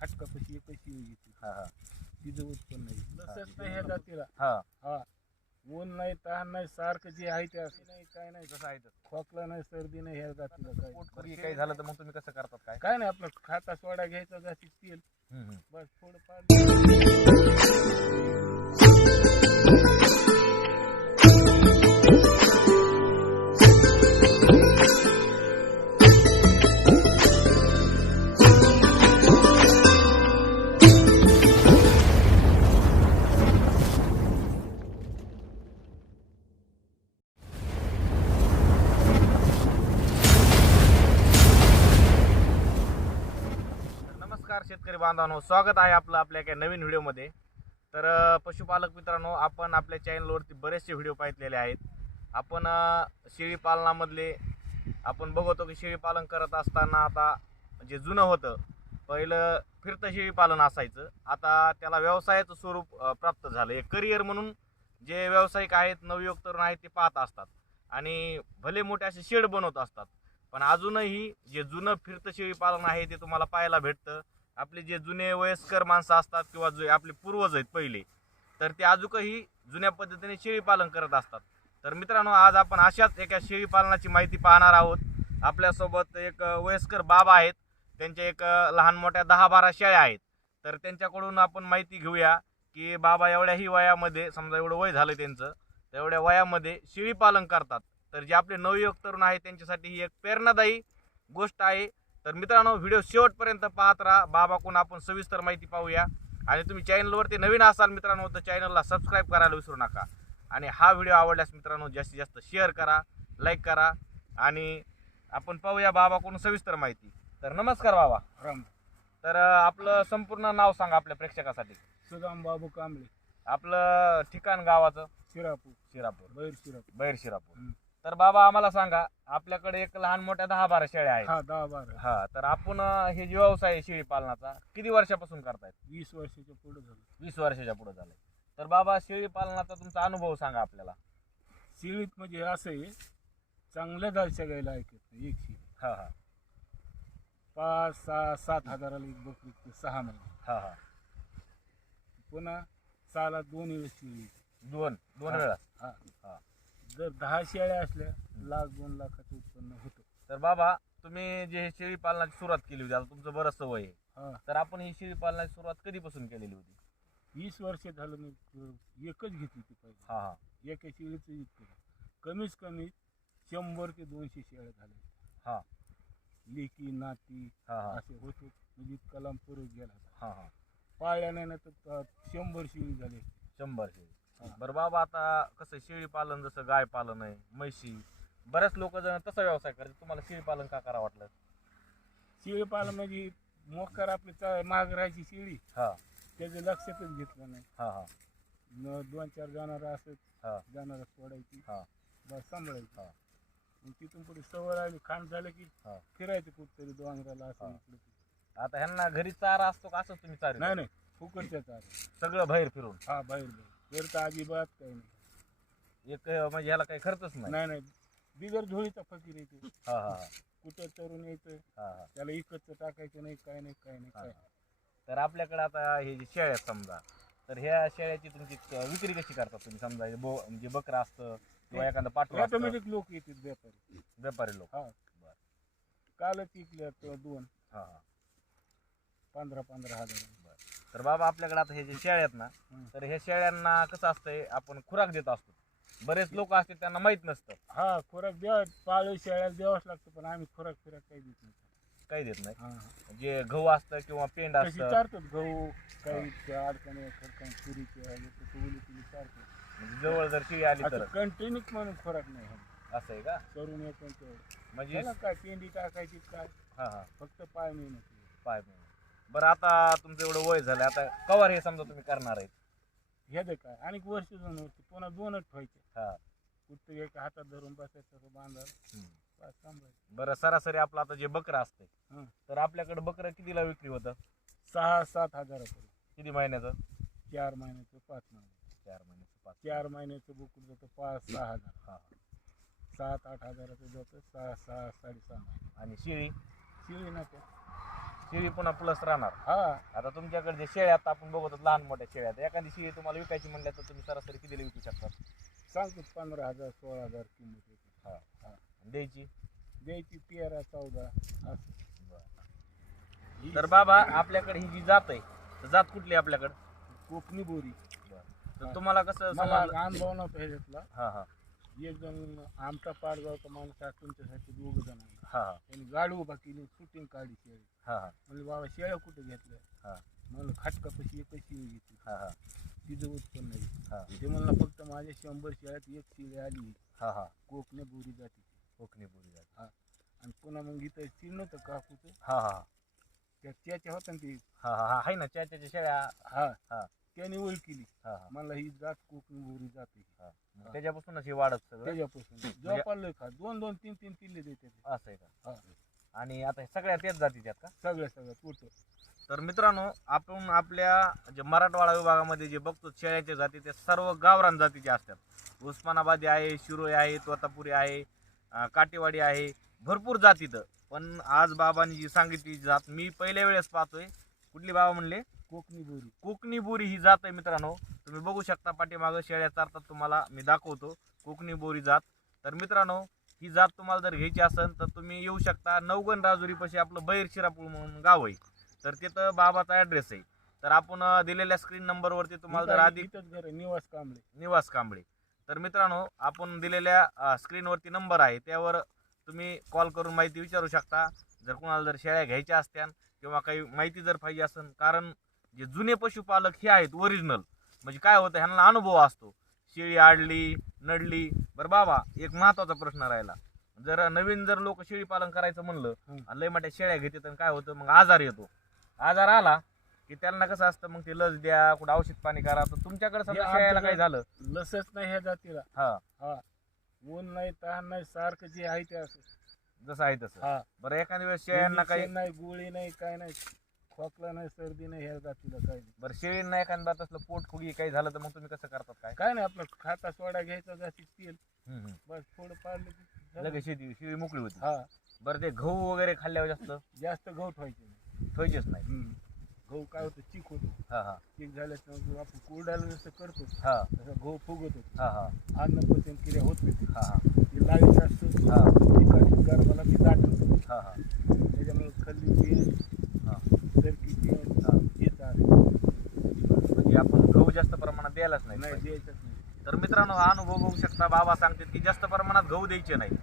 हटकापाशी एकच शेळी घेते हा हा. तिचं उत्पन्न तसंच नाही ह्या जातीला. हा. हा. ऊन नाही तहान नाही सारखं जे आहे ते असं. नाही काय नाही. तसं आहे तसं. खोकला नाही सर्दी नाही ह्या जातीला काय. काही झालं तर मग तुम्ही कसं करतात काय? काय नाही आपलं खाता सोडा घ्यायचा जाती तेल. हम्म, हम्म. बस थोडं पाणी शेतकरी बांधवांनो स्वागत आहे आपलं आपल्या एका नवीन व्हिडिओमध्ये. तर पशुपालक मित्रांनो आपण आपल्या चॅनलवरती बरेचसे व्हिडिओ पाहितलेले आहेत. आपण शेळीपालनामधले शेळी पालनामधले आपण बघतो की शेळी पालन करत असताना आता जे जुनं होतं पहिलं फिरतं शेळी पालन असायचं. आता त्याला व्यवसायाचं स्वरूप प्राप्त झालं. एक करिअर म्हणून जे व्यावसायिक आहेत नवयुवक तरुण आहेत ते पाहत असतात. आणि भले मोठे असे शेड बनवत असतात पण अजूनही जे जुनं फिरतं शेळी पालन आहे ते तुम्हाला पाहायला भेटतं. आपले जे जुने वयस्कर माणसं असतात किंवा जे आपले पूर्वज आहेत पहिले तर ते अजूनही जुन्या पद्धतीने शेळी पालन करत असतात. तर मित्रांनो आज आपण अशाच एका शेळी पालनाची माहिती पाहणार आहोत. आपल्यासोबत एक वयस्कर बाबा आहेत. त्यांच्या एक लहान मोठ्या दहा बारा शेळ्या आहेत. तर त्यांच्याकडून आपण माहिती घेऊया की बाबा एवढ्याही वयामध्ये समजा एवढं वय झालं त्यांचं तर एवढ्या वयामध्ये शेळी पालन करतात. तर जे आपले नवयुवक तरुण आहेत त्यांच्यासाठी ही एक प्रेरणादायी गोष्ट आहे. तर मित्रांनो व्हिडिओ शेवटपर्यंत पाहत राहा. बाबाकडून आपण सविस्तर माहिती पाहूया. आणि तुम्ही चॅनलवरती नवीन असाल मित्रांनो तर चॅनलला सबस्क्राईब करायला विसरू नका. आणि हा व्हिडिओ आवडल्यास मित्रांनो जास्तीत जास्त शेअर करा लाईक करा. आणि आपण पाहूया बाबाकडून सविस्तर माहिती. तर नमस्कार बाबा. राम. तर आपलं संपूर्ण नाव सांगा आपल्या प्रेक्षकासाठी. सुदाम बाबू कांबळे. आपलं ठिकाण गावाचं? शिरापूर. शिरापूर. बैर शिरापूर. बैर शिरापूर. तर बाबा आम्हाला सांगा आपल्याकडे एक लहान मोठ्या दहा बारा शेळ्या आहेत. हा दहा बारा. हा तर आपण अं, हे जे व्यवसाय आहे शेळी पालनाचा किती वर्षापासून करतायत? वीस वर्षाच्या पुढे झालं. वीस वर्षाच्या पुढे झालंय तर बाबा शेळी पालनाचा तुमचा अनुभव सांगा आपल्याला. शिळीत म्हणजे असं आहे चांगल्या दालच्या गायला ऐकत नाही एक शिळी. हा हा. पाच सहा सात हजाराला एक बकरी विकते सहा महिने. हा हा. पुन्हा साला दोन वेळेस शिळी. दोन दोन हा. वेळा? हा. हा. जर दहा शेळ्या असल्या लाख दोन लाखाचं उत्पन्न होतं. तर बाबा तुम्ही जे हे शेळी पालनाची सुरुवात केली होती आता तुमचं बरंच वय आहे. हा. तर आपण ही शेळी पालनाची सुरुवात कधीपासून केलेली होती? वीस वर्ष झालं मी अं, एकच घेतली ती पहिले. हा हा. एका शेळीचं इतकं कमीच कमी शंभर ते दोनशे शेळ्या झाल्या. हा. लेकी नाती हा हा. असे होत होत. म्हणजे इतका लांब पुरत गेला होता. हा हा. पाळल्या नाही ना तर अं, शंभर शेळी झाले शंभर शेळी. बरं बाबा आता कसं शेळी पालन जसं गाय पालन आहे म्हैशी बऱ्याच लोक जण तसा व्यवसाय करतात. तुम्हाला शेळी पालन का करा वाटलं? शेळी पालन म्हणजे मोकार आपली चा- महाग राहायची शेळी. हा. त्याचं लक्षातच घेतलं नाही. हा हा. न दोन चार जनावर असत हा. जनावर सोडायची हा. बस सांभाळायची. हा. मग तिथून पुढे सवय आली खाण झालं की हा. फिरायचं कुठतरी डोंगराला हा. असं इकडे तिकडे. आता ह्यांना घरी चारा असतो का असंच तुम्ही चार नाही नाही फुकटच्या चार. सगळं बाहेर फिरून? हा बाहेर बाहेर. तर अजिबात काही नाही. एक अं, म्हणजे ह्याला काही खर्चच नाही. नाही नाही. बिगर झोळीचा फकीर येते. हा हा हा, कुठं चरून यायचं हा हा. त्याला इकडचं टाकायचं नाही काय नाही काय नाही काय. तर आपल्याकडे आता हे जे शेळ्या आहेत समजा तर ह्या शेळ्याची तुमची क- विक्री कशी करतात तुम्ही? समजा हे बो म्हणजे बकरा असतं किंवा एखादं पाठवा ऑटोमॅटिक लोक येतात व्यापारी. व्यापारी लोक. हा. बरं. कालच विकल्या तो दोन. हा हा. पंधरा पंधरा हजार. तर बाबा आपल्याकडे आता हे जे शेळ्या आहेत ना. तर हे शेळ्यांना कसं असतंय आपण खुराक देत असतो. बरेच लोक असतात त्यांना माहीत नसतं. हा खोराक द्यावा पाळीव शेळ्याला द्यावाच लागतं पण आम्ही खोराक फिराक काही देत नाही. काही देत नाही. हा. जे गहू असतं किंवा पेंड तशी असतं. चारतात गहू काही अडचणी खडकां तुरीचे उली तुली चारतात. म्हणजे जवळ जर शेळी आली तर. कंटिन्यू म्हणून खोराक नाही हा. असं आहे का? करून येतो तेवढं म्हणजे त्याला काय पेंडी टाकायची काय? हा हा. फक्त पाय नाही पाय बरं आता तुमचं एवढं वय झालं आता कवर हे समजा तुम्ही करणार आहेत. ह्याचं काय आणि वर्ष दोन वर्ष पुन्हा दोनच ठेवायचे हा. कुठं एक हातात धरून बसायचं असं बांधा हम्म. सांभाळायचं बरं सरासरी आपलं आता जे बकरं असते हं. तर आपल्याकडे बकरं कितीला विक्री होतं? सहा सात हजारापर्यंत. किती महिन्याचं? चार महिन्याचं पाच महिने चार महिन्याचं पाच चार महिन्याचं. बुकूड जातं पाच सहा हजार. हा सात आठ हजाराचं जातं सहा सहा साडेसहा महिने. आणि शेळी? शिळी ना त्या शेळी पुन्हा प्लस राहणार. हा. आता तुमच्याकडे जे शेळ्या आता आपण बघतो लहान मोठ्या शेळ्या एखादी शेळी तुम्हाला विकायची म्हणल्या तर तुम्ही सरासरी कितीला विकू शकतात सांगतो पंधरा हजार सोळा हजार किंमत द्यायची? द्यायची तेरा चौदा असं. ही तर बाबा आपल्याकडे ही जी जात आहे तर जात कुठली आहे आपल्याकडे? कोकणी बोरी. तर तुम्हाला कसं मला समजलं? अनुभव नव्हता ह्याच्यातला. हा हा. एक जण आमचा पाडगावचा माणूस आहे तुमच्यासाठी दोघ जण हा हा. त्यांनी गाडी उभा केली शूटिंग काढली शेळी हा हा. म्हणजे बाबा शेळ्या कुठे घेतल्या? हा. म्हणलं खाटका कशी एकच शेळी घेतली. हा हा. तिचं उत्पन्न आहे. हा. ते म्हणलं फक्त माझ्या शंभर शेळ्यात एक शेळी आली हा हा. कोकणे बोरी जातीची. कोकणी बोली जात. आणि पुन्हा मग इथं सील नव्हतं काकूचं. हा हा. त्या त्याच्या होत्या ना ते. हा हा हा. आहे ना चाच्याच्या शेळ्या. हा. हा. त्याने ओळखली हा हा. मला ही जात कोकणी बोरी जाते मग त्याच्यापासूनच हे वाढत सगळं? त्याच्यापासून. जोपालय खा दोन दोन तीन तीन पिल्ले देते ते. असं आहे का? हा. आणि आता हे सगळ्या तेच जातीच्या आहेत का? सगळ्या सगळ्या टोटल तर मित्रांनो आपण आपल्या जे मराठवाडा विभागामध्ये जे बघतो शेळ्याच्या जाती ते सर्व गावरान जातीचे असतात. उस्मानाबादी आहे शिरोई आहे तोतापुरी आहे अं, काटेवाडी आहे भरपूर जातीत पण आज बाबांनी जी सांगितली जात मी पहिल्या वेळेस पाहतोय. कुठली बाबा म्हणले? कोकणी बोरी. कोकणी बोरी ही जात आहे मित्रांनो. तुम्ही बघू शकता पाठीमागं शेळ्या चारतात तुम्हाला मी दाखवतो. कोकणी बोरी जात. तर मित्रांनो ही जात तुम्हाला जर घ्यायची असेल तर तुम्ही येऊ शकता नवगण राजुरीपाशी आपलं बैर शिरापूर म्हणून गाव आहे. तर तिथं बाबाचा ॲड्रेस आहे. तर आपण दिलेल्या स्क्रीन नंबरवरती तुम्हाला जर आधी निवास कांबळे. निवास कांबळे. तर मित्रांनो आपण दिलेल्या स्क्रीनवरती नंबर आहे. त्यावर तुम्ही कॉल करून माहिती विचारू शकता. जर कोणाला जर शेळ्या घ्यायच्या असत्यान किंवा काही माहिती जर पाहिजे असेल कारण जे जुने पशुपालक हे आहेत ओरिजिनल म्हणजे काय होतं ह्यांना अनुभव असतो. शेळी आडली नडली. बरं बाबा एक महत्त्वाचा प्रश्न राहिला. जर नवीन जर लोक शेळी पालन करायचं म्हणलं. आणि लय मोठ्या शेळ्या घेते तर काय होतं मग आजार येतो. आजार आला की त्यांना कसं असतं मग ते लस द्या कुठं औषध पाणी करा. तर तुमच्याकडे समजा शेळ्याला काही झालं? लसच नाही ह्या जातीला. हा. हा. ऊन नाही ताण नाही सारखं जे आहे ते असं. जसं आहे तसं. बरं एखाद्या वेळेस शेळ्यांना काही नाही गोळी नाही काय नाही. खोकला नाही सर्दी नाही ह्या जातीला काय नाही. बरं शेळींना एखाद्या तसलं पोट फुगी काही झालं तर मग तुम्ही कसं करतात काय? काय नाही आपलं खाता सोडा घ्यायचा जाती तेल. बस थोडं पाडलं की झालं. लगेच शेती शेळी मोकळी होती. हा. बरं ते गहू वगैरे खाल्ल्यावर जास्त? जास्त गहू ठेवायचे. नाही ठेवायचेच नाही. गहू काय होतं चिक होतो. हा हा. चिक झाल्याचं आपण कुरडायला जसं करतो. हा. तसं गहू फुगत होतो. हा हा. अन्न पचन क्रिया होत होती हा हा. ती लावीत असतो. हा. गरबाला ती दाटत हा हा. त्याच्यामुळे खल्ली तेल हा सरकी तेल हा. हे चालेल म्हणजे आपण गहू जास्त प्रमाणात द्यायलाच नाही. द्यायचंच तर मित्रांनो हा अनुभव बघू शकता. बाबा सांगतात की जास्त प्रमाणात गहू द्यायचे नाही.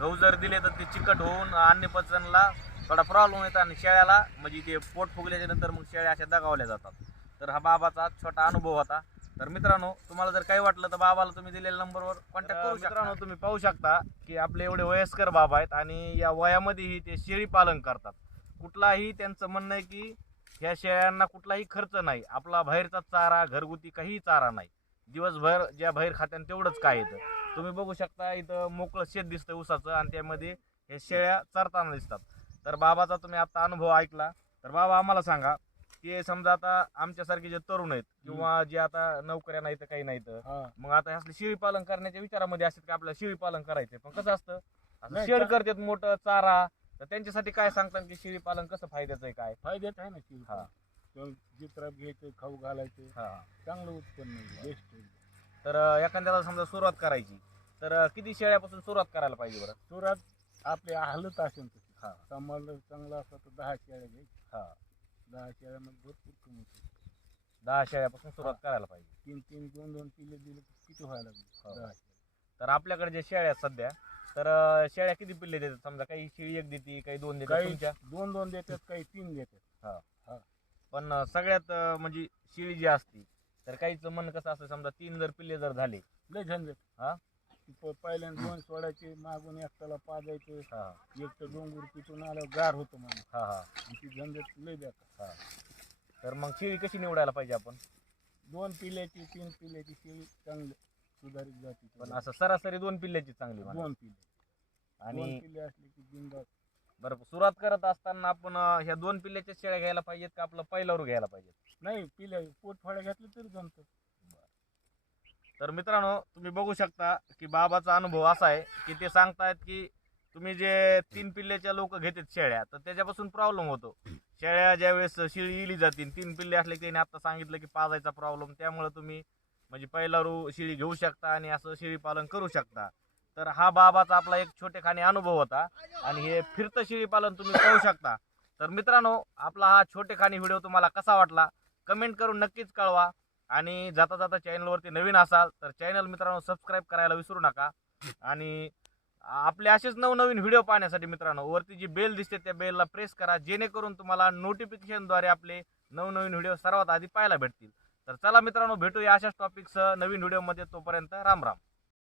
गहू जर दिले तर ते चिकट होऊन अन्न पचनला थोडा प्रॉब्लेम येतो आणि शेळ्याला म्हणजे ते पोट फुगल्याच्या नंतर मग शेळ्या अशा दगावल्या जातात. तर हा बाबाचा छोटा अनुभव होता. तर मित्रांनो तुम्हाला जर काही वाटलं तर बाबाला तुम्ही दिलेल्या नंबरवर कॉन्टॅक्ट करू शकता. मित्रांनो तुम्ही पाहू शकता की आपले एवढे वयस्कर बाबा आहेत आणि या वयामध्येही ते शेळी पालन करतात. कुठलाही त्यांचं म्हणणं आहे की ह्या शेळ्यांना कुठलाही खर्च नाही. आपला बाहेरचा चारा घरगुती काहीही चारा नाही. दिवसभर ज्या बाहेर खात्यान तेवढंच काय येतं. तुम्ही बघू शकता इथं मोकळं शेत दिसतं ऊसाचं आणि त्यामध्ये हे शेळ्या चरताना दिसतात. तर बाबाचा तुम्ही आता अनुभव ऐकला. तर बाबा आम्हाला सांगा की समजा आता आमच्यासारखे जे तरुण आहेत किंवा जे आता नोकऱ्या नाहीत काही नाहीत मग आता असले शेळी पालन करण्याच्या विचारामध्ये असतात की आपल्याला शेळी पालन करायचंय. पण कसं असतं? शेड करतात मोठं चारा तर त्यांच्यासाठी काय सांगतात की शेळी पालन कसं फायद्याचं आहे काय? फायद्यात आहे ना ती हा. जित्राप घ्यायचं खाऊ घालायचं. हा. चांगलं उत्पन्न बेस्ट तर अं, एखाद्याला समजा सुरुवात करायची तर अं, किती शेळ्यापासून सुरुवात करायला पाहिजे बरं? सुरात आपले हालत असेल तशी हा. सांभाळलं चांगलं असलं तर दहा शेळ्या घ्यायच्या. हा. दहा शेळ्यामध्ये भरपूर कमी होते. दहा शेळ्यापासून सुरुवात करायला पाहिजे. तीन तीन दोन दोन किलो दिले किती व्हायला लागले? हो. दहा शेळ्या. तर आपल्याकडे जे शेळ्या आहेत सध्या तर अं, शेळ्या किती पिल्ले देतात? समजा काही शेळी एक देते काही दोन देतात काही तुमच्या? दोन दोन देतात काही तीन देतात. पण अं, सगळ्यात अं, म्हणजे शेळी जी असती तर काहीच मन कसं असतं? समजा तीन जर पिल्ले जर झाले. लय झंझट. हा? प- पहिल्यांदा दोन सोडायचे मागून एकट्याला पाजायचं. हा. एक तर डोंगर पिटून आल्यावर गार होतं म्हणून. हा हा. आणि ती झंझट लय बेकार. हा. तर मग शेळी कशी निवडायला पाहिजे आपण? दोन पिल्याची तीन पिल्याची शेळी चांगली. सुधारित जाती पण असं सरासरी दोन पिल्ल्याची चांगली म्हणा. दोन पिल्ले. दोन आणि पिल्ले असले की बिंदास बरं सुरुवात करत असताना आपण अं, ह्या दोन पिल्ल्याच्या शेळ्या घ्यायला पाहिजेत का आपलं पहिल्यावर घ्यायला पाहिजे नाही पिल्या पोटफळ्या घातल्या तरी जमतं. तर मित्रांनो तुम्ही बघू शकता की बाबाचा अनुभव असा आहे की ते सांगतायत की तुम्ही जे तीन पिल्ल्याच्या लोक घेतात शेळ्या तर त्याच्यापासून प्रॉब्लेम होतो. शेळ्या ज्यावेळेस शिळी इली जातील तीन पिल्ले असले की त्यांनी आता सांगितलं की पाजायचा प्रॉब्लेम त्यामुळे तुम्ही म्हणजे पहिला रू शिळी घेऊ शकता आणि असं शेळी पालन करू शकता. तर हा बाबाचा आपला एक छोटेखानी अनुभव होता आणि हे फिरतं शेळी पालन तुम्ही करू शकता. तर मित्रांनो आपला हा छोटेखानी व्हिडिओ तुम्हाला कसा वाटला? कमेंट करून नक्कीच कळवा. आणि जाता जाता चॅनलवरती नवीन असाल तर चॅनल मित्रांनो सबस्क्राईब करायला विसरू नका. आणि आपले असेच नवनवीन व्हिडिओ पाहण्यासाठी मित्रांनो वरती जी बेल दिसते त्या बेलला प्रेस करा जेणेकरून तुम्हाला नोटिफिकेशनद्वारे आपले नवनवीन व्हिडिओ सर्वात आधी पाहायला भेटतील. तर चला मित्रांनो भेटूया अशाच टॉपिकसह नवीन व्हिडिओमध्ये तोपर्यंत राम राम.